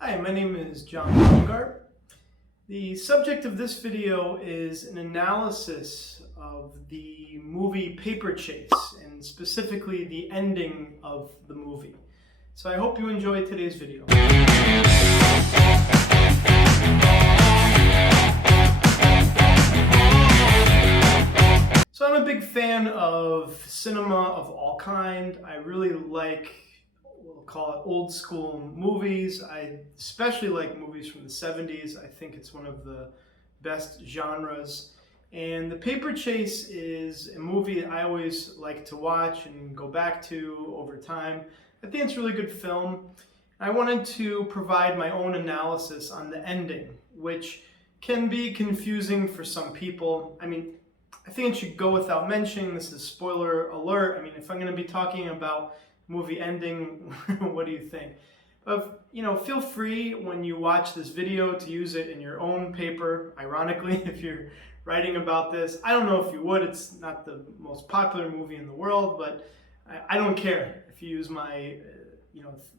Hi, my name is John Baumgart. The subject of this video is an analysis of the movie Paper Chase, and specifically the ending of the movie. So I hope you enjoy today's video. So I'm a big fan of cinema of all kind. I really like, we'll call it old school movies. I especially like movies from the 70s. I think it's one of the best genres. And The Paper Chase is a movie I always like to watch and go back to over time. I think it's a really good film. I wanted to provide my own analysis on the ending, which can be confusing for some people. I think it should go without mentioning, this is spoiler alert. If I'm going to be talking about movie ending, what do you think? But, feel free when you watch this video to use it in your own paper, ironically, if you're writing about this. I don't know if you would, it's not the most popular movie in the world, but I don't care if you use my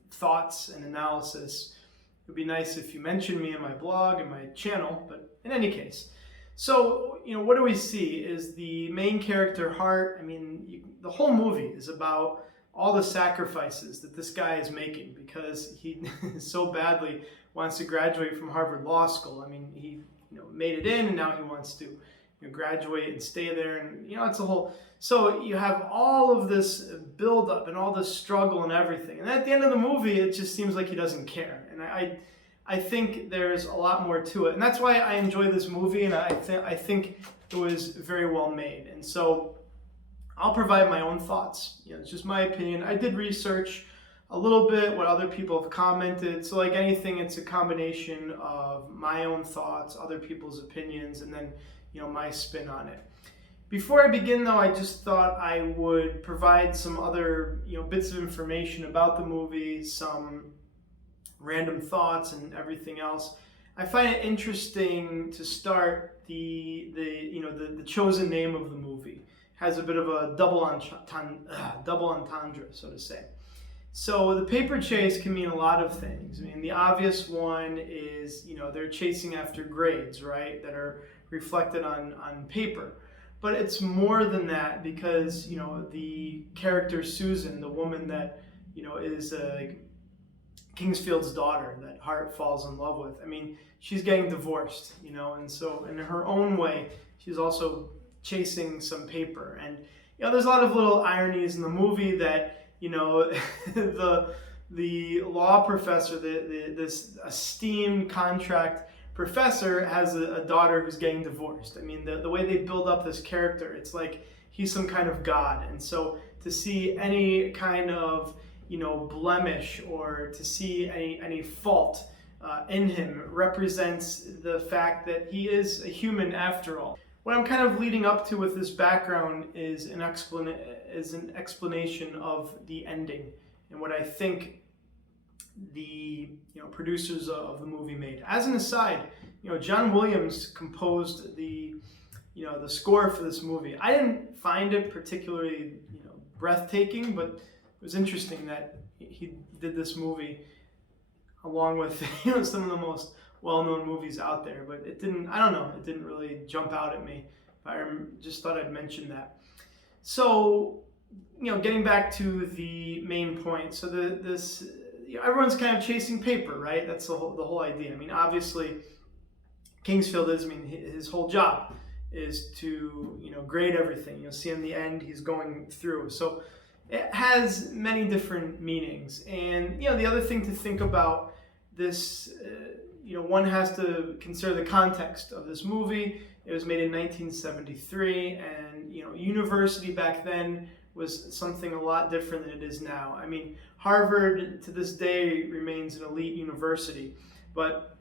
thoughts and analysis. It would be nice if you mentioned me in my blog and my channel, but in any case. So, what do we see is the main character, Hart. The whole movie is about all the sacrifices that this guy is making because he so badly wants to graduate from Harvard Law School. He made it in, and now he wants to graduate and stay there, and it's a whole. So you have all of this buildup and all this struggle and everything, and at the end of the movie, it just seems like he doesn't care. And I think there's a lot more to it, and that's why I enjoy this movie, and I think it was very well made. And so I'll provide my own thoughts. It's just my opinion. I did research a little bit what other people have commented. So like anything, it's a combination of my own thoughts, other people's opinions, and then my spin on it. Before I begin, though, I just thought I would provide some other bits of information about the movie, some random thoughts and everything else. I find it interesting to start the chosen name of the movie. Has a bit of a double entendre, so to say. So the paper chase can mean a lot of things. The obvious one is they're chasing after grades, right, that are reflected on paper. But it's more than that because the character Susan, the woman that is Kingsfield's daughter that Hart falls in love with. She's getting divorced, and so in her own way, she's also chasing some paper. And there's a lot of little ironies in the movie that the law professor, this esteemed contract professor, has a daughter who's getting divorced. The way they build up this character, it's like he's some kind of god, and so to see any kind of blemish or to see any fault in him represents the fact that he is a human after all. What I'm kind of leading up to with this background is an explanation of the ending and what I think the producers of the movie made. As an aside, John Williams composed the score for this movie. I didn't find it particularly breathtaking, but it was interesting that he did this movie along with some of the most well-known movies out there, but it didn't really jump out at me. I just thought I'd mention that. So, getting back to the main point. So everyone's kind of chasing paper, right? That's the whole idea. Obviously, Kingsfield is. His whole job is to grade everything. You'll see in the end he's going through. So it has many different meanings. And the other thing to think about this, one has to consider the context of this movie. It was made in 1973, and university back then was something a lot different than it is now. Harvard to this day remains an elite university, but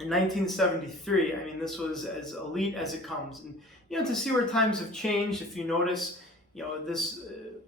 in 1973, this was as elite as it comes. And to see where times have changed, if you notice, this.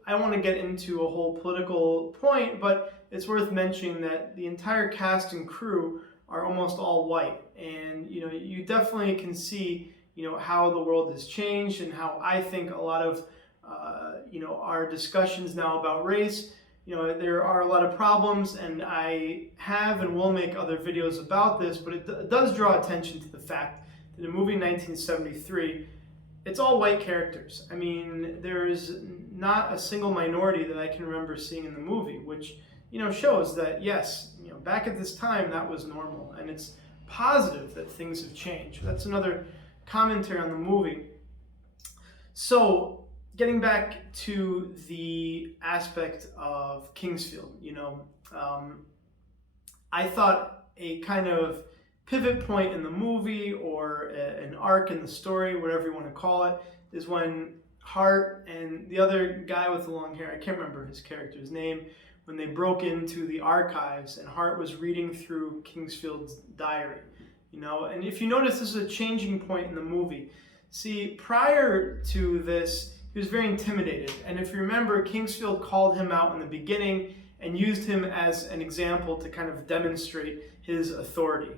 I don't want to get into a whole political point, but it's worth mentioning that the entire cast and crew are almost all white, and you definitely can see how the world has changed and how I think a lot of our discussions now about race there are a lot of problems, and I have and will make other videos about this, but it does draw attention to the fact that in the movie 1973, it's all white characters. I mean, there's not a single minority that I can remember seeing in the movie, which, shows that, yes, back at this time, that was normal, and it's positive that things have changed. That's another commentary on the movie. So, getting back to the aspect of Kingsfield, I thought a kind of pivot point in the movie, or an arc in the story, whatever you want to call it, is when Hart and the other guy with the long hair, I can't remember his character's name, when they broke into the archives and Hart was reading through Kingsfield's diary. And if you notice, this is a changing point in the movie. See, prior to this, he was very intimidated. And if you remember, Kingsfield called him out in the beginning and used him as an example to kind of demonstrate his authority,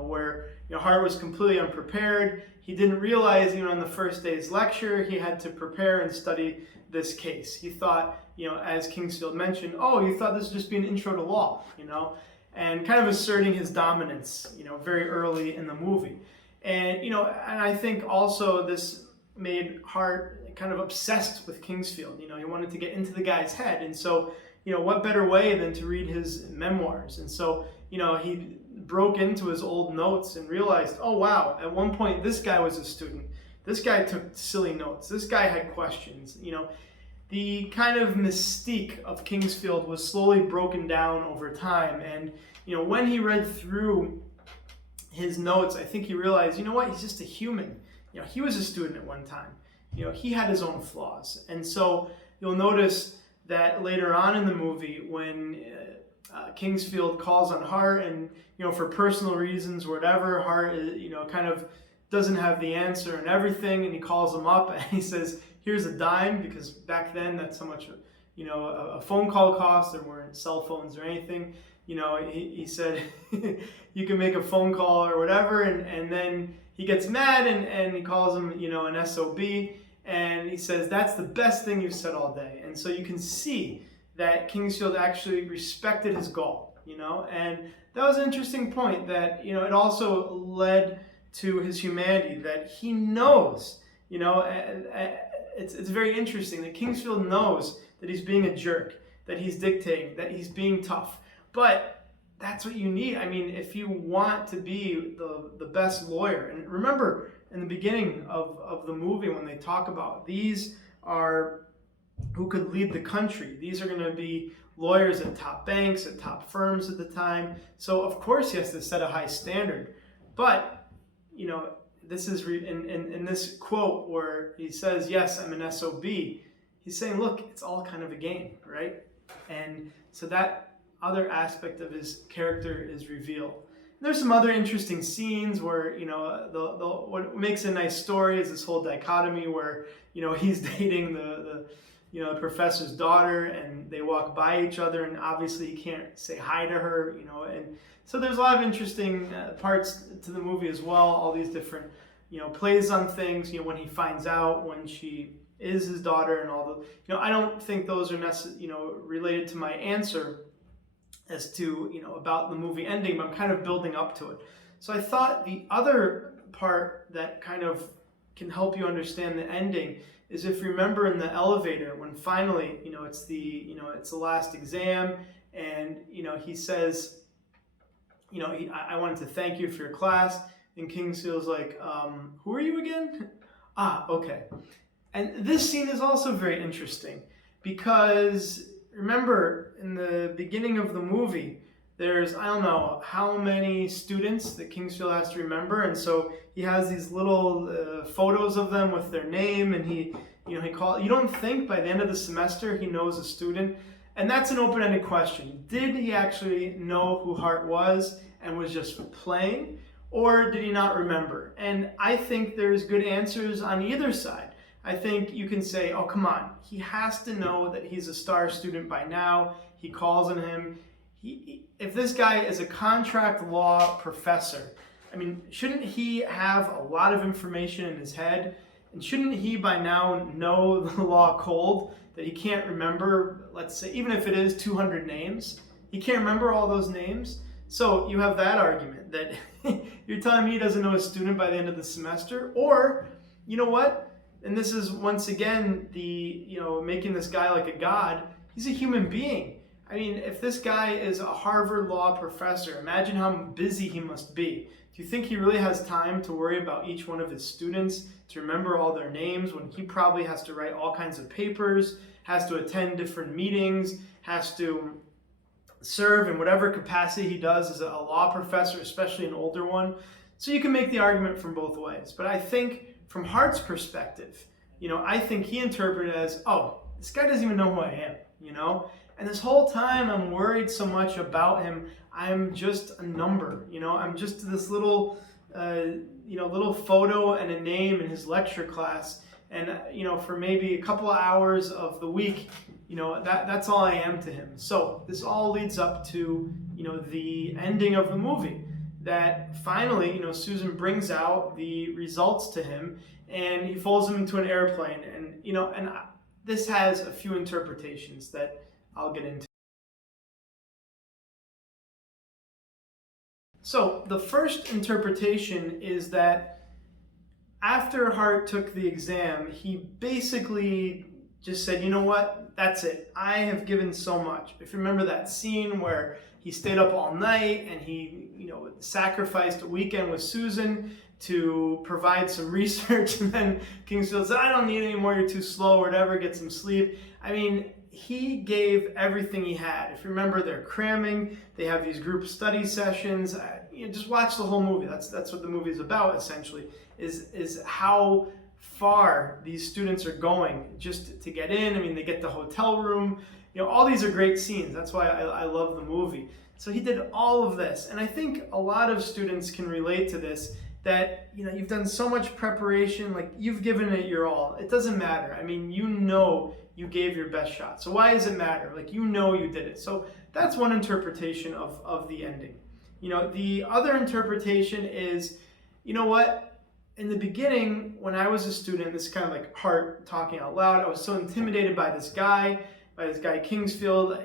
where Hart was completely unprepared. He didn't realize, on the first day's lecture, he had to prepare and study this case. He thought, as Kingsfield mentioned, oh, you thought this would just be an intro to law, and kind of asserting his dominance, very early in the movie. And, and I think also this made Hart kind of obsessed with Kingsfield. He wanted to get into the guy's head. And so, what better way than to read his memoirs? And so, he broke into his old notes and realized, oh, wow, at one point, this guy was a student. This guy took silly notes. This guy had questions. The kind of mystique of Kingsfield was slowly broken down over time. And, when he read through his notes, I think he realized, what, he's just a human. He was a student at one time. He had his own flaws. And so you'll notice that later on in the movie, when Kingsfield calls on Hart and, for personal reasons, whatever, Hart, kind of doesn't have the answer and everything, and he calls him up and he says, here's a dime, because back then that's how much, a phone call cost. There weren't cell phones or anything. He said, you can make a phone call or whatever, and then he gets mad and he calls him, an SOB. And he says, that's the best thing you've said all day. And so you can see that Kingsfield actually respected his goal, and that was an interesting point, that, it also led to his humanity, that he knows, it's very interesting that Kingsfield knows that he's being a jerk, that he's dictating, that he's being tough. But that's what you need. I mean, if you want to be the best lawyer, and remember, in the beginning of the movie, when they talk about these are who could lead the country, these are going to be lawyers at top banks, at top firms at the time. So of course he has to set a high standard. But this is in this quote where he says, yes, I'm an SOB, he's saying, look, it's all kind of a game, right? And so that other aspect of his character is revealed. There's some other interesting scenes where, what makes a nice story is this whole dichotomy where, he's dating the professor's daughter, and they walk by each other, and obviously he can't say hi to her, and so there's a lot of interesting parts to the movie as well, all these different, plays on things, when he finds out when she is his daughter, and all the, I don't think those are related to my answer as to, about the movie ending, but I'm kind of building up to it. So I thought the other part that kind of can help you understand the ending is, if you remember in the elevator, when finally, it's the last exam, and, he says, I wanted to thank you for your class, and Kingsfield's like, who are you again? Ah, okay. And this scene is also very interesting, because remember, in the beginning of the movie, there's, I don't know how many students that Kingsfield has to remember, and so he has these little photos of them with their name, and he you don't think by the end of the semester he knows a student, and that's an open-ended question. Did he actually know who Hart was and was just playing, or did he not remember? And I think there's good answers on either side. I think you can say, oh, come on, he has to know that he's a star student by now. He calls on him. If this guy is a contract law professor, I mean, shouldn't he have a lot of information in his head? And shouldn't he by now know the law cold? that he can't remember, let's say, even if it is 200 names, he can't remember all those names. So you have that argument that you're telling me he doesn't know a student by the end of the semester, or, you know what? And this is once again making this guy like a god. He's a human being. I mean, if this guy is a Harvard law professor, imagine how busy he must be. Do you think he really has time to worry about each one of his students, to remember all their names, when he probably has to write all kinds of papers, has to attend different meetings, has to serve in whatever capacity he does as a law professor, especially an older one? So you can make the argument from both ways. But I think from Hart's perspective, I think he interpreted it as, oh, this guy doesn't even know who I am, And this whole time I'm worried so much about him. I'm just a number, I'm just this little, little photo and a name in his lecture class. And, for maybe a couple of hours of the week, that's all I am to him. So this all leads up to, the ending of the movie. That finally, Susan brings out the results to him, and he folds them into an airplane. And, this has a few interpretations that I'll get into. So the first interpretation is that after Hart took the exam, he basically just said, you know what, that's it. I have given so much. If you remember that scene where he stayed up all night and he, sacrificed a weekend with Susan to provide some research, and then Kingsfield said, I don't need any more, you're too slow, or whatever, get some sleep. I mean, he gave everything he had. If you remember, they're cramming, they have these group study sessions. Just watch the whole movie. That's what the movie is about, essentially, is how far these students are going just to get in. I mean, they get the hotel room. All these are great scenes. That's why I love the movie. So he did all of this. And I think a lot of students can relate to this, that, you've done so much preparation, like you've given it your all. It doesn't matter. I mean, you gave your best shot. So why does it matter? Like, you did it. So that's one interpretation of the ending. The other interpretation is, what? In the beginning, when I was a student, this is kind of like Hart talking out loud, I was so intimidated by this guy Kingsfield.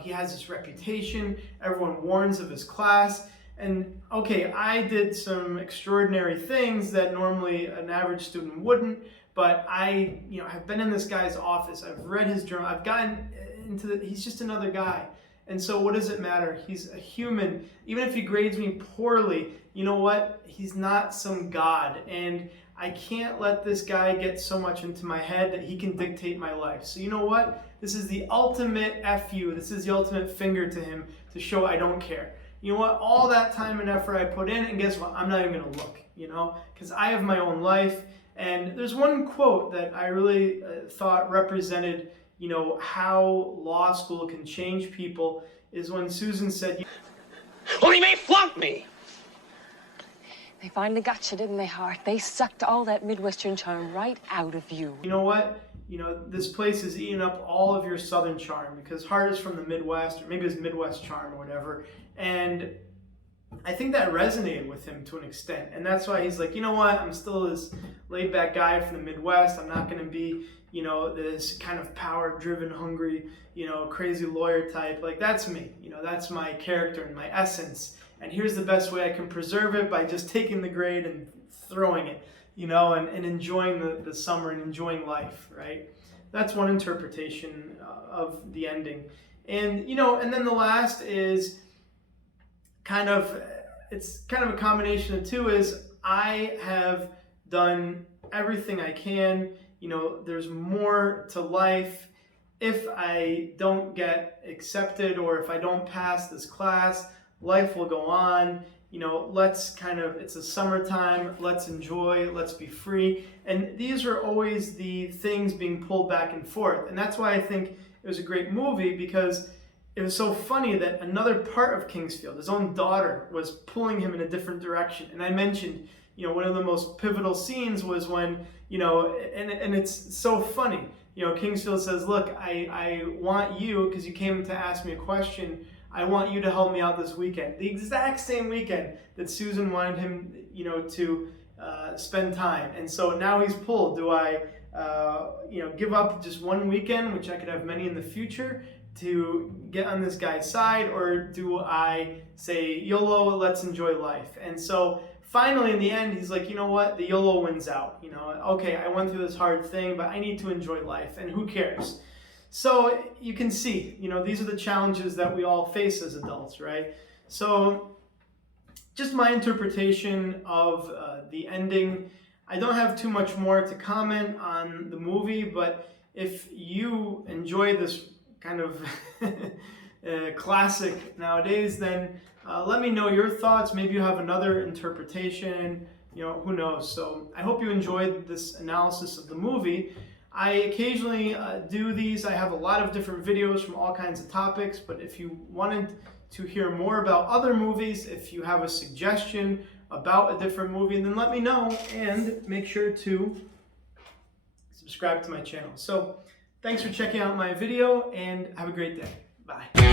He has this reputation. Everyone warns of his class. And okay, I did some extraordinary things that normally an average student wouldn't, but I, have been in this guy's office. I've read his journal. I've gotten into he's just another guy. And so what does it matter? He's a human. Even if he grades me poorly, you know what? He's not some god. And I can't let this guy get so much into my head that he can dictate my life. So you know what? This is the ultimate F you. This is the ultimate finger to him to show I don't care. You know what? All that time and effort I put in, and guess what? I'm not even going to look, because I have my own life. And there's one quote that I really thought represented, how law school can change people, is when Susan said, well, he may flunk me. They finally got you, didn't they, Hart? They sucked all that Midwestern charm right out of you. You know what? This place is eating up all of your Southern charm, because Hart is from the Midwest, or maybe his Midwest charm or whatever. And I think that resonated with him to an extent. And that's why he's like, you know what? I'm still this laid back guy from the Midwest. I'm not going to be, this kind of power driven, hungry, crazy lawyer type. Like, that's me. That's my character and my essence. And here's the best way I can preserve it, by just taking the grade and throwing it, and enjoying the summer and enjoying life, right? That's one interpretation of the ending. And, and then the last is it's kind of a combination of two, is I have done everything I can. There's more to life. If I don't get accepted, or if I don't pass this class, life will go on. It's the summertime, let's enjoy, let's be free. And these are always the things being pulled back and forth. And that's why I think it was a great movie, because it was so funny that another part of Kingsfield, his own daughter, was pulling him in a different direction. And I mentioned, one of the most pivotal scenes was when, and it's so funny. Kingsfield says, look, I want you, because you came to ask me a question, I want you to help me out this weekend. The exact same weekend that Susan wanted him, to spend time. And so now he's pulled. Do I give up just one weekend, which I could have many in the future, to get on this guy's side, or do I say YOLO, let's enjoy life? And so finally in the end, he's like, you know what, the YOLO wins out. Okay, I went through this hard thing, but I need to enjoy life, and who cares? So you can see, these are the challenges that we all face as adults, right? So just my interpretation of the ending. I don't have too much more to comment on the movie, but if you enjoy this kind of classic nowadays, then let me know your thoughts. Maybe you have another interpretation, who knows. So I hope you enjoyed this analysis of the movie. I occasionally do these. I have a lot of different videos from all kinds of topics, but if you wanted to hear more about other movies, if you have a suggestion about a different movie, then let me know, and make sure to subscribe to my channel. So thanks for checking out my video, and have a great day. Bye.